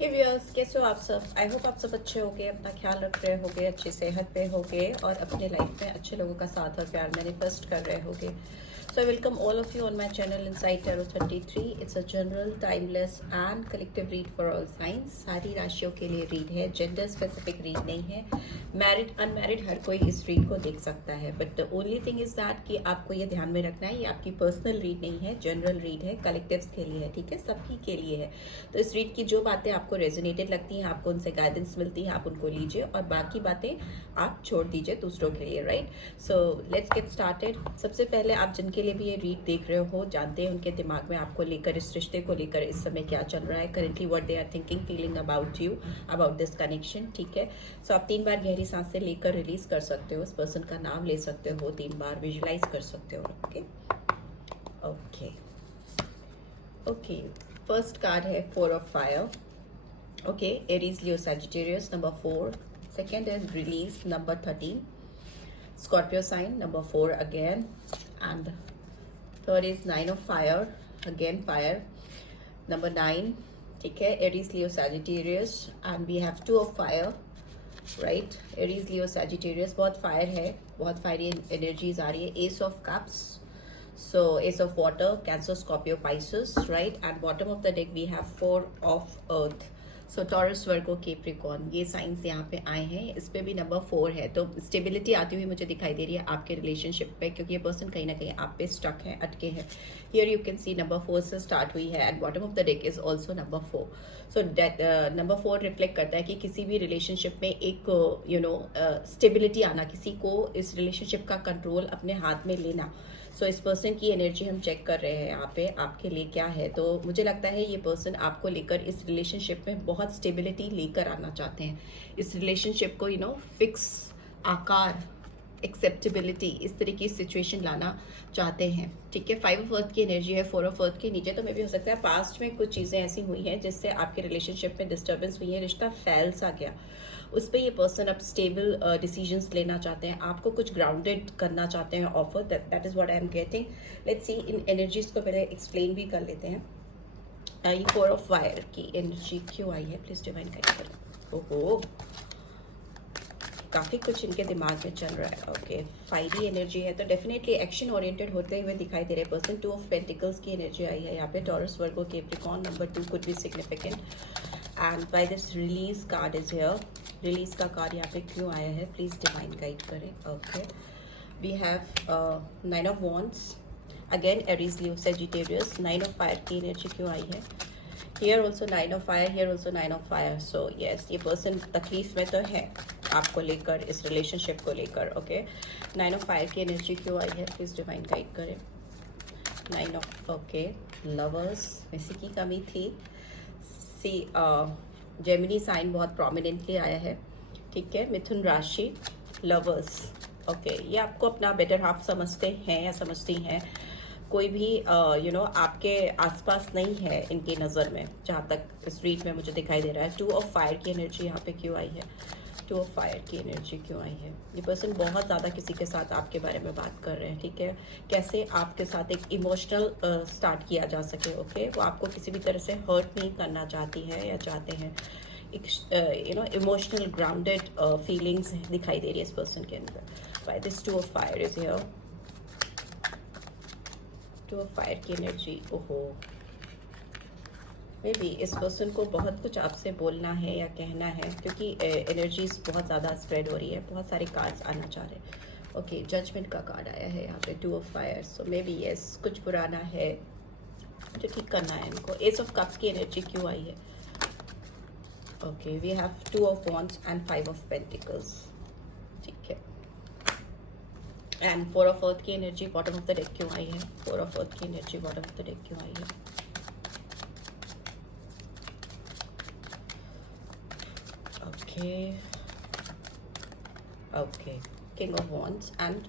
हे viewers, कैसे हो आप सब। आई होप आप सब अच्छे होगे, अपना ख्याल रख रहे होगे, अच्छी सेहत पे होगे और अपने लाइफ में अच्छे लोगों का साथ और प्यार मैनिफेस्ट कर रहे होगे। So I welcome all of you on my channel Insight Tarot 33. It's a general, timeless and collective read for all signs. सारी राशियों के लिए रीड है, जेंडर स्पेसिफिक रीड नहीं है। मैरिड अनमैरिड हर कोई इस रीड को देख सकता है, but the only thing is that कि आपको ये ध्यान में रखना है, ये आपकी पर्सनल रीड नहीं है, जनरल रीड है, कलेक्टिव्स के लिए है, ठीक है, सबकी के लिए है। तो इस रीड की जो बातें आपको रेजोनेटेड लगती हैं, आपको उनसे गाइडेंस मिलती है, आप उनको लीजिए और बाकी बातें आप छोड़ दीजिए दूसरों के लिए, right. So let's get started. सबसे पहले आप जिनके लिए भी ये रीड देख रहे हो, जानते हैं उनके दिमाग में आपको लेकर, इस रिश्ते को लेकर इस समय क्या चल रहा है, currently what they are thinking feeling about you, about this connection, ठीक है। सो आप 3 बार गहरी सांसें लेकर रिलीज कर सकते हो, उस पर्सन का नाम ले सकते हो, 3 बार विजुलाइज कर सकते हो। Okay okay okay. First card है 4 of fire. Okay, Aries, Leo, Sagittarius, number 4। Second is release, number 13। Scorpio sign, number 4 again, and third is 9 of fire, again fire, number 9, ठीक है। Aries, Leo, Sagittarius, and we have 2 of fire, right? Aries, Leo, Sagittarius, बहुत fire है, बहुत fiery energies आ रही है। Ace of Cups, so Ace of Water, Cancer, Scorpio, Pisces, right? And bottom of the deck we have 4 of Earth, so taurus, Virgo, Capricorn, ये science यहाँ पे आए हैं। इस पे भी नंबर 4 है, तो स्टेबिलिटी आती हुई मुझे दिखाई दे रही है आपके रिलेशनशिप पे, क्योंकि ये पर्सन कहीं ना कहीं आप पे स्टक है, अटके हैं। Here you can see number 4 से स्टार्ट हुई है and bottom of the deck is also number 4। So that number 4 reflect करता है कि किसी भी रिलेशनशिप में एक स्टेबिलिटी आना, किसी को इस रिलेशनशिप का कंट्रोल अपने हाथ में लेना। सो इस पर्सन की एनर्जी हम चेक कर रहे हैं यहाँ पे आपके लिए क्या है। तो मुझे लगता है ये पर्सन आपको लेकर इस रिलेशनशिप में बहुत स्टेबिलिटी लेकर आना चाहते हैं। इस रिलेशनशिप को फिक्स आकार, एक्सेप्टेबिलिटी, इस तरह की सिचुएशन लाना चाहते हैं, ठीक है। 5 ऑफ अर्थ की एनर्जी है, 4 ऑफ अर्थ के नीचे। तो मे भी हो सकता है पास्ट में कुछ चीज़ें ऐसी हुई हैं जिससे आपके रिलेशनशिप में डिस्टर्बेंस हुई है, रिश्ता फैल सा गया। उस पर ये पर्सन अब स्टेबल डिसीजंस लेना चाहते हैं, आपको कुछ ग्राउंडेड करना चाहते हैं offer, that is what I am getting. Let's see, in energies को पहले एक्सप्लेन भी कर लेते हैं। ये 4 ऑफ फायर की एनर्जी क्यों आई है, प्लीज डिवाइन गाइड करें। ओहो, काफ़ी कुछ इनके दिमाग में चल रहा है। ओके, फायरी एनर्जी है तो डेफिनेटली एक्शन ओरिएंटेड होते हुए दिखाई दे रहे पर्सन। 2 ऑफ पेंटिकल्स की एनर्जी आई है यहाँ पे। Taurus, Virgo, Capricorn, number 2 could be significant and by this release card is here. Release का कार्ड यहाँ पे क्यों आया है, प्लीज डिवाइन गाइड करें। Okay, we have 9 of wands, again Aries, Leo, Sagittarius. 9 of fire की एनर्जी क्यों आई है। Here also 9 of fire, here also 9 of fire. So yes, ये पर्सन तकलीफ में तो है आपको लेकर, इस रिलेशनशिप को लेकर। ओके, 9 ऑफ फायर की एनर्जी क्यों आई है, प्लीज डिवाइन गाइड करें। 9 ऑफ, ओके, लवर्स, इसी की कमी थी। सी, जेमिनी साइन बहुत प्रोमिनेंटली आया है, ठीक है। मिथुन राशि, लवर्स, ओके, ये आपको अपना बेटर हाफ समझते हैं या समझती हैं। कोई भी आपके आसपास नहीं है इनकी नज़र में, जहाँ तक इस रीड में मुझे दिखाई दे रहा है। 2 ऑफ फायर की एनर्जी यहाँ पे क्यों आई है, 2 ऑफ फायर की एनर्जी क्यों आई है। ये पर्सन बहुत ज़्यादा किसी के साथ आपके बारे में बात कर रहे हैं, ठीक है। कैसे आपके साथ एक इमोशनल स्टार्ट किया जा सके। ओके, वो आपको किसी भी तरह से हर्ट नहीं करना चाहती है या चाहते हैं। एक इमोशनल ग्राउंडेड फीलिंग्स दिखाई दे रही है इस पर्सन के अंदर। By this 2 of fire is here. 2 of fire की एनर्जी, ओहो, मे बी इस पर्सन को बहुत कुछ आपसे बोलना है या कहना है, क्योंकि एनर्जीज बहुत ज़्यादा स्प्रेड हो रही है, बहुत सारे कार्ड्स आना चाह रहे हैं। ओके, जजमेंट का कार्ड आया है यहाँ पे, 2 of fire. So may be yes, कुछ पुराना है जो ठीक करना है इनको। एस ऑफ कप्स की एनर्जी क्यों आई है। Okay, we have 2 of wands and 5 of pentacles, ठीक है। एंड 4 ऑफ अर्थ की energy bottom of the deck क्यों आई है। 4 ऑफ अर्थ की energy bottom of the deck क्यों आई है। Okay okay, king of wands and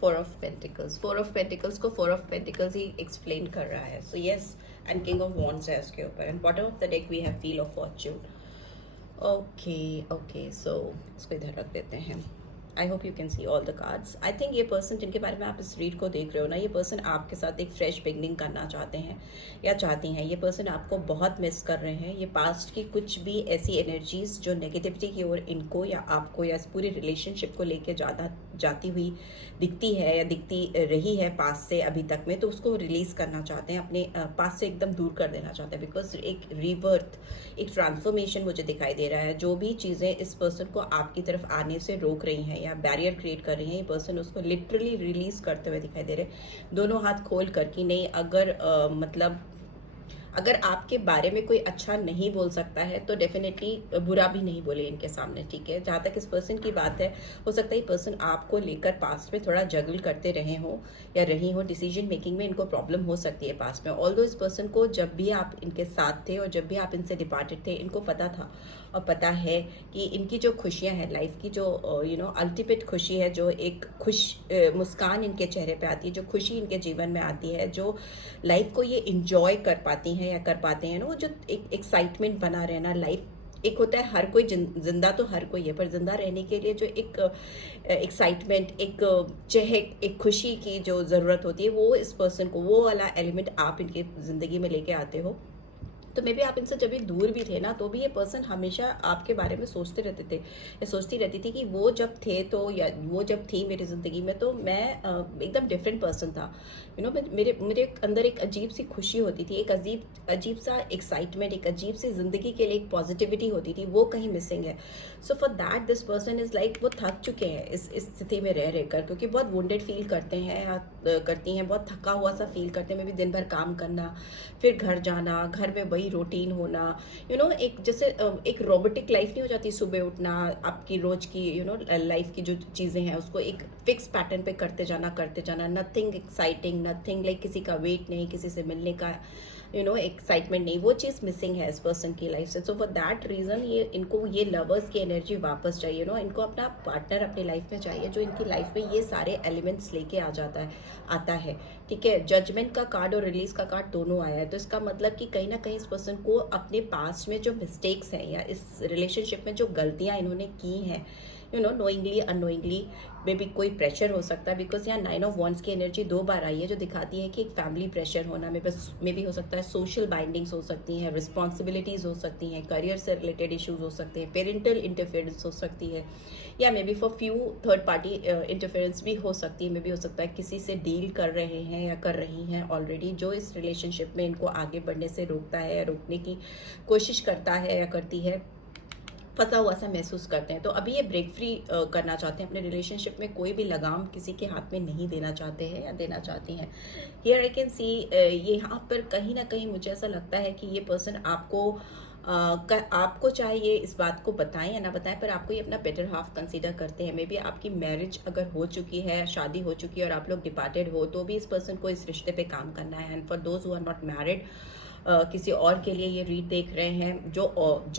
4 of pentacles. 4 of pentacles को 4 ऑफ पेंटिकल्स ही एक्सप्लेन कर रहा है। So yes, and king of wands है इसके ऊपर। And bottom of the deck we have wheel of fortune. Okay okay, so इसको इधर रख देते हैं। I hope you can see all the cards. I think ये पर्सन जिनके बारे में आप इस रीड को देख रहे हो ना, ये पर्सन आपके साथ एक फ्रेश बिगनिंग करना चाहते हैं या चाहती हैं। ये पर्सन आपको बहुत मिस कर रहे हैं। ये पास्ट की कुछ भी ऐसी एनर्जीज जो नेगेटिविटी की ओर इनको या आपको या इस पूरी रिलेशनशिप को लेके ज़्यादा जाती हुई दिखती है या दिखती रही है पास्ट से अभी तक में, तो उसको रिलीज करना चाहते हैं, अपने पास्ट से एकदम दूर कर देना चाहते हैं। बिकॉज एक रीबर्थ, एक ट्रांसफॉर्मेशन मुझे दिखाई दे रहा है। जो भी चीज़ें इस पर्सन को आपकी तरफ आने से रोक रही हैं या बैरियर क्रिएट कर रही हैं, ये पर्सन उसको लिटरली रिलीज करते हुए दिखाई दे रहे हैं, दोनों हाथ खोल कर कि नहीं, अगर मतलब अगर आपके बारे में कोई अच्छा नहीं बोल सकता है तो डेफिनेटली बुरा भी नहीं बोले इनके सामने, ठीक है। जहाँ तक इस पर्सन की बात है, हो सकता है ये पर्सन आपको लेकर पास्ट में थोड़ा जगल करते रहे हो या रही हो। डिसीजन मेकिंग में इनको प्रॉब्लम हो सकती है पास्ट में। ऑल्दो इस पर्सन को जब भी आप इनके साथ थे और जब भी आप इनसे डिपार्टेड थे, इनको पता था और पता है कि इनकी जो खुशियाँ हैं लाइफ की, जो अल्टीमेट खुशी है, जो एक खुश मुस्कान इनके चेहरे पे आती है, जो खुशी इनके जीवन में आती है, जो लाइफ को ये इंजॉय कर पाती हैं या कर पाते हैं ना, वो जो एक एक्साइटमेंट बना रहना। लाइफ एक होता है, हर कोई जिंदा तो हर कोई है, पर जिंदा रहने के लिए जो एक एक्साइटमेंट, एक चहक, एक खुशी की जो ज़रूरत होती है, वो इस पर्सन को, वो वाला एलिमेंट आप इनकी ज़िंदगी में लेके आते हो। तो मे बी आप इनसे जब भी दूर भी थे ना, तो भी ये पर्सन हमेशा आपके बारे में सोचते रहते थे या सोचती रहती थी कि वो जब थे तो, या वो जब थी मेरी ज़िंदगी में, तो मैं एकदम डिफरेंट पर्सन था। मेरे अंदर एक अजीब सी खुशी होती थी, एक अजीब सा एक्साइटमेंट, एक अजीब सी ज़िंदगी के लिए एक पॉजिटिविटी होती थी, वो कहीं मिसिंग है। So for that this person is like, वो थक चुके हैं इस स्थिति में रह रहकर, क्योंकि बहुत वुंडेड फील करते हैं या करती हैं, बहुत थका हुआ सा फील करते हैं। मे भी दिन भर काम करना, फिर घर जाना, घर में वही रूटीन होना, एक जैसे एक रोबोटिक लाइफ नहीं हो जाती, सुबह उठना, आपकी रोज की लाइफ की जो चीज़ें हैं उसको एक फिक्स पैटर्न पे करते जाना, नथिंग एक्साइटिंग, नथिंग लाइक, किसी का वेट नहीं, किसी से मिलने का एक्साइटमेंट नहीं, वो चीज़ मिसिंग है इस पर्सन की लाइफ से। सो फॉर दैट रीज़न इनको ये लवर्स की एनर्जी वापस चाहिए, इनको अपना पार्टनर अपनी लाइफ में चाहिए जो इनकी लाइफ में ये सारे एलिमेंट्स लेके आता है, ठीक है। जजमेंट का कार्ड और रिलीज का कार्ड दोनों आया है, तो इसका मतलब कि कहीं ना कहीं इस पर्सन को अपने पास्ट में जो मिस्टेक्स हैं या इस रिलेशनशिप में जो गलतियां इन्होंने की हैं, नोइंगली अनोइंगली, मे बी कोई प्रेशर हो सकता है। बिकॉज यहाँ 9 ऑफ वॉन्ड्स की एनर्जी 2 बार आई है, जो दिखाती है कि एक फैमिली प्रेशर होना, मे बी हो सकता है सोशल बाइंडिंग्स हो सकती हैं, रिस्पॉन्सिबिलिटीज़ हो सकती हैं, करियर से रिलेटेड इश्यूज हो सकते हैं, पेरेंटल इंटरफेरेंस हो सकती है, या may be for few third party interference भी हो सकती है। मे बी हो सकता है किसी से डील कर रहे हैं या कर रही हैं ऑलरेडी, जो इस रिलेशनशिप में इनको आगे बढ़ने से रोकता है या रोकने की कोशिश करता है या करती है, फंसा हुआ सा महसूस करते हैं। तो अभी ये ब्रेक फ्री करना चाहते हैं, अपने रिलेशनशिप में कोई भी लगाम किसी के हाथ में नहीं देना चाहते हैं या देना चाहती हैं। हियर आई कैन सी, ये यहाँ पर कहीं ना कहीं मुझे ऐसा लगता है कि ये पर्सन आपको चाहे ये इस बात को बताएं या ना बताएं, पर आपको ये अपना बेटर हाफ कंसीडर करते हैं। मे बी आपकी मैरिज अगर हो चुकी है, शादी हो चुकी है और आप लोग डिपार्टेड हो, तो भी इस पर्सन को इस रिश्ते पे काम करना है। And for those who are not married, किसी और के लिए ये रीड देख रहे हैं जो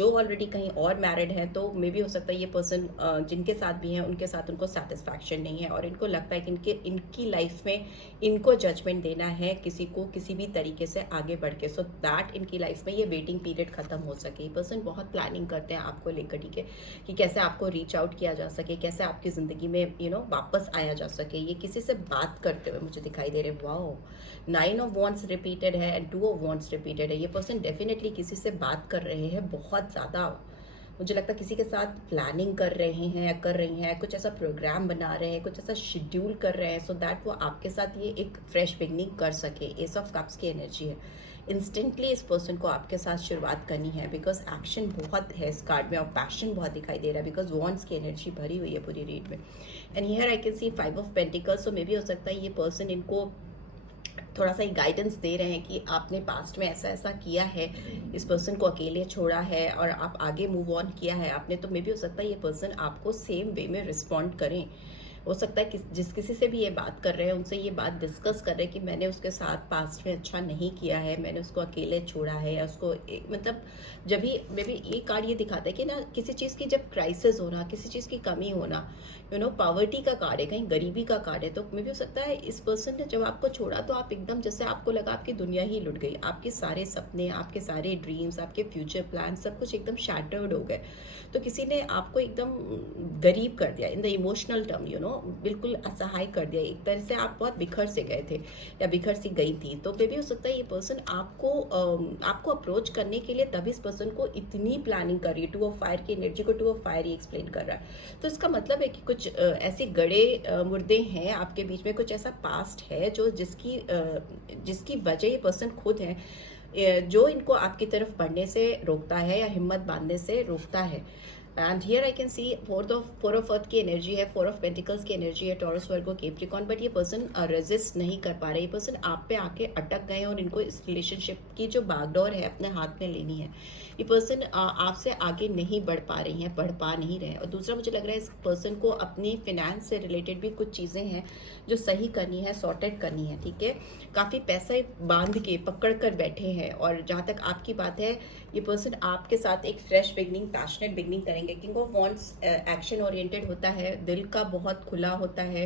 ऑलरेडी कहीं और मैरिड है, तो मे बी हो सकता है ये पर्सन जिनके साथ भी हैं उनके साथ उनको सेटिस्फैक्शन नहीं है और इनको लगता है कि इनकी लाइफ में इनको जजमेंट देना है किसी को किसी भी तरीके से आगे बढ़ के, सो दैट इनकी लाइफ में ये वेटिंग पीरियड खत्म हो सके। ये पर्सन बहुत प्लानिंग करते हैं आपको लेकर, ठीक है, कि कैसे आपको रीच आउट किया जा सके, कैसे आपकी ज़िंदगी में वापस आया जा सके। ये किसी से बात करते हुए मुझे दिखाई दे रहे हैं। वाओ, 9 ऑफ वॉन्ड्स रिपीटेड है एंड 2 ऑफ वॉन्ड्स रिपीटेड है। ये पर्सन डेफिनेटली किसी से बात कर रहे हैं, बहुत ज़्यादा मुझे लगता है किसी के साथ प्लानिंग कर रहे हैं या कर रही हैं, कुछ ऐसा प्रोग्राम बना रहे हैं, कुछ ऐसा शेड्यूल कर रहे हैं, सो दैट वो आपके साथ ये एक फ्रेश बिगनिंग कर सके। एस ऑफ कप्स की एनर्जी है, इंस्टेंटली इस पर्सन को आपके साथ शुरुआत करनी है, बिकॉज एक्शन बहुत है इस कार्ड में और पैशन बहुत दिखाई दे रहा है, बिकॉज वॉन्ड्स की एनर्जी भरी हुई है पूरी रीड में। And here I can see 5 of pentacles, so may B हो सकता है ये पर्सन इनको थोड़ा सा गाइडेंस दे रहे हैं कि आपने पास्ट में ऐसा ऐसा किया है, इस पर्सन को अकेले छोड़ा है और आप आगे मूव ऑन किया है आपने, तो मे बी हो सकता है ये पर्सन आपको सेम वे में रिस्पॉन्ड करें। हो सकता है कि जिस किसी से भी ये बात कर रहे हैं उनसे ये बात डिस्कस कर रहे हैं कि मैंने उसके साथ पास्ट में अच्छा नहीं किया है, मैंने उसको अकेले छोड़ा है, या उसको मतलब जब भी मे बी ये कार्ड ये दिखाता है कि ना किसी चीज़ की जब क्राइसिस होना, किसी चीज़ की कमी होना, पॉवर्टी का कार्ड है, कहीं गरीबी का कार्ड है, तो मे भी हो सकता है इस पर्सन ने जब आपको छोड़ा तो आप एकदम जैसे आपको लगा आपकी दुनिया ही लुट गई, आपके सारे सपने, आपके सारे ड्रीम्स, आपके फ्यूचर प्लान सब कुछ एकदम शैटर्ड हो गए। तो किसी ने आपको एकदम गरीब कर दिया इन द इमोशनल टर्म, बिल्कुल असहाय कर दिया, एक तरह से आप बहुत बिखर से गए थे या बिखर सी गई थी। तो मे भी हो सकता है ये पर्सन आपको अप्रोच करने के लिए तभी इस पर्सन को इतनी प्लानिंग कर रही है, 2 ऑफ फायर की एनर्जी को 2 ऑफ फायर ही एक्सप्लेन कर रहा है। तो इसका मतलब है कि कुछ ऐसे गड़े मुर्दे हैं आपके बीच में, कुछ ऐसा पास्ट है जो जिसकी वजह ये पर्सन खुद है, जो इनको आपकी तरफ बढ़ने से रोकता है या हिम्मत बांधने से रोकता है। And here I can see four of earth की एनर्जी है, 4 ऑफ पेंटिकल्स की एनर्जी है, टॉरस, वर्गो, कैप्रिकॉर्न, बट ये पर्सन रेजिस्ट नहीं कर पा रहे, ये पर्सन आप पे आके अटक गए हैं और इनको इस रिलेशनशिप की जो बागडोर है अपने हाथ में लेनी है। ये पर्सन आपसे आगे नहीं बढ़ पा रही हैं, बढ़ पा नहीं रहे हैं। और दूसरा मुझे लग रहा है इस पर्सन को अपनी फिनेंस से रिलेटेड भी कुछ चीज़ें हैं जो सही करनी है, सॉर्टेड करनी है, ठीक है। काफ़ी पैसे बांध के पकड़ कर बैठे हैं, और जहाँ तक आपकी बात है ये पर्सन आपके साथ एक फ्रेश बिगनिंग, पैशनेट बिगनिंग करेंगे। King of wands action oriented होता है, दिल का बहुत खुला होता है,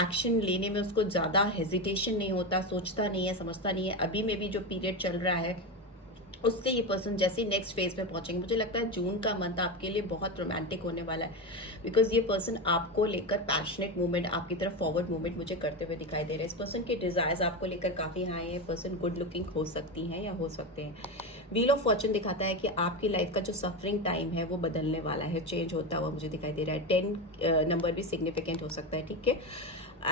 एक्शन लेने में उसको ज़्यादा हेजिटेशन नहीं होता, सोचता नहीं है, समझता नहीं है। अभी में भी जो पीरियड चल रहा है उससे ये पर्सन जैसे नेक्स्ट फेज में पहुंचेंगे, मुझे लगता है जून का मंथ आपके लिए बहुत रोमांटिक होने वाला है, बिकॉज ये पर्सन आपको लेकर पैशनेट मूवमेंट, आपकी तरफ फॉरवर्ड मूवमेंट मुझे करते हुए दिखाई दे रहे हैं। इस पर्सन के डिजायर्स आपको लेकर काफ़ी हाई है, पर्सन गुड लुकिंग हो सकती हैं या हो सकते हैं। व्हील ऑफ फॉर्चून दिखाता है कि आपकी लाइफ का जो सफरिंग टाइम है वो बदलने वाला है, चेंज होता हुआ मुझे दिखाई दे रहा है। 10 नंबर भी सिग्निफिकेंट हो सकता है, ठीक है।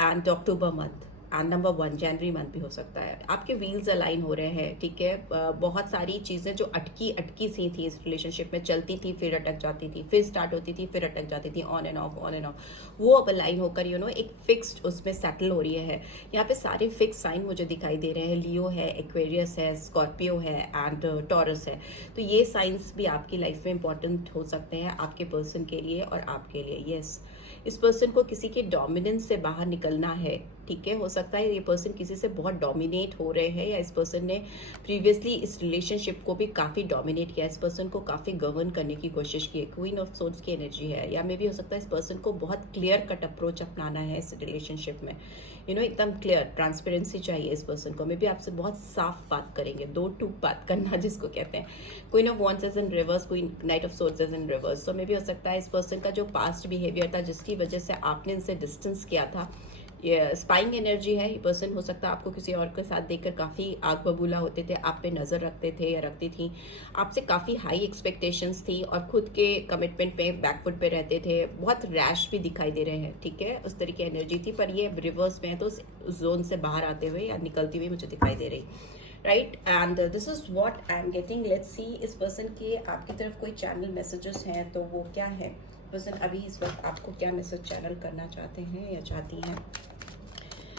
And October month and number 1 January month भी हो सकता है। आपके व्हील्स अलाइन हो रहे हैं, ठीक है। बहुत सारी चीज़ें जो अटकी सी थी इस रिलेशनशिप में, चलती थी फिर अटक जाती थी, फिर स्टार्ट होती थी फिर अटक जाती थी, ऑन एंड ऑफ, वो अब अलाइन होकर एक फिक्स्ड उसमें सेटल हो रही है। यहाँ पे सारे फिक्स साइन मुझे दिखाई दे रहे हैं, लियो है, एक्वेरियस है, स्कॉर्पियो है एंड टॉरस है। तो ये साइंस भी आपकी लाइफ में इंपॉर्टेंट हो सकते हैं आपके पर्सन के लिए और आपके लिए। यस, इस पर्सन को किसी के डोमिनेंस से बाहर निकलना है, ठीक है। हो सकता है ये पर्सन किसी से बहुत डोमिनेट हो रहे हैं, या इस पर्सन ने प्रीवियसली इस रिलेशनशिप को भी काफ़ी डोमिनेट किया, इस पर्सन को काफ़ी गवर्न करने की कोशिश की। क्वीन ऑफ सोर्ड्स की एनर्जी है, या मे भी हो सकता है इस पर्सन को बहुत क्लियर कट अप्रोच अपनाना है इस रिलेशनशिप में, एकदम क्लियर ट्रांसपेरेंसी चाहिए इस पर्सन को। मे भी आपसे बहुत साफ बात करेंगे, 2 टूक बात करना जिसको कहते हैं। Queen of wands is in reverse, queen knight of swords is in reverse. So मे भी हो सकता है इस पर्सन का जो पास्ट बिहेवियर था जिसकी वजह से आपने इनसे डिस्टेंस किया था, ये स्पाइंग एनर्जी है। ये पर्सन हो सकता है आपको किसी और के साथ देखकर काफ़ी आग बबूला होते थे, आप पे नज़र रखते थे या रखती थी, आपसे काफ़ी हाई एक्सपेक्टेशंस थी और खुद के कमिटमेंट पे बैकफुट पे रहते थे, बहुत रैश भी दिखाई दे रहे हैं, ठीक है। उस तरह की एनर्जी थी, पर ये रिवर्स में है, तो उस जोन से बाहर आते हुए या निकलती हुई मुझे दिखाई दे रही, right. And this is what I am getting. Let's see इस पर्सन के आपकी तरफ कोई चैनल मैसेजेस हैं तो वो क्या है। पर्सन अभी इस वक्त आपको क्या मैसेज चैनल करना चाहते हैं या चाहती हैं,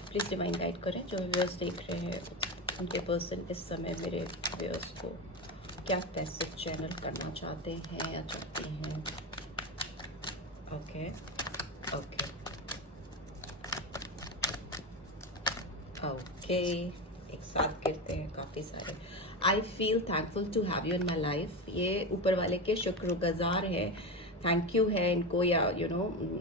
प्लीज़ डिवाइन गाइड करें। जो व्यूअर्स देख रहे हैं उनके पर्सन इस समय मेरे व्यूअर्स को क्या मैसेज चैनल करना चाहते हैं या चाहती हैं। ओके ओके ओके, एक साथ गिरते हैं काफ़ी सारे। I feel thankful to have you in my life. ये ऊपर वाले के शुक्रगुजार है, थैंक यू है इनको, या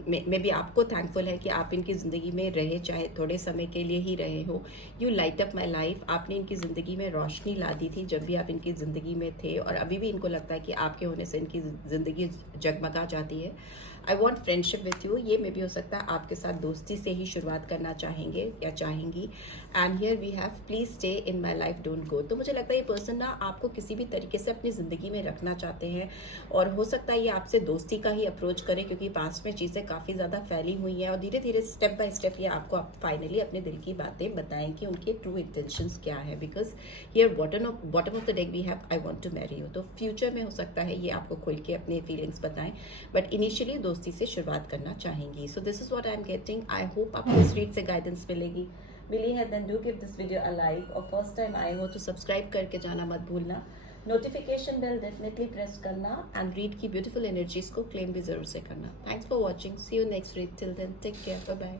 मैं भी आपको थैंकफुल है कि आप इनकी ज़िंदगी में रहे, चाहे थोड़े समय के लिए ही रहे हो। You light up my life, आपने इनकी ज़िंदगी में रोशनी ला दी थी जब भी आप इनकी ज़िंदगी में थे, और अभी भी इनको लगता है कि आपके होने से इनकी ज़िंदगी जगमगा जाती है। I want friendship with you, ये में भी हो सकता है आपके साथ दोस्ती से ही शुरुआत करना चाहेंगे या चाहेंगी। And here we have please stay in my life, don't go. तो मुझे लगता है ये पर्सन ना आपको किसी भी तरीके से अपनी ज़िंदगी में रखना चाहते हैं, और हो सकता है ये आपसे दोस्ती का ही अप्रोच करें, क्योंकि पास में चीज़ें काफ़ी ज़्यादा फैली हुई हैं और धीरे धीरे स्टेप बाय स्टेप ये आपको फाइनली अपने दिल की बातें बताएं कि उनके ट्रू इंटेंशंस क्या है। Because here bottom of the deck we have I want to marry you. तो फ्यूचर में हो सकता है ये आपको खुल के अपने फीलिंग्स बताएं, बट इनिशियली दोस्ती से शुरुआत करना चाहेंगी। So this is what I am getting. I hope आपको इस रीड से गाइडेंस मिली है, then do give this video a like, और फर्स्ट टाइम आए हो तो सब्सक्राइब करके जाना मत भूलना। नोटिफिकेशन बेल डेफिनेटली प्रेस करना एंड रीड की ब्यूटीफुल एनर्जीज को क्लेम भी जरूर से करना. Thanks for watching. See you next read. Till then take care. Bye bye.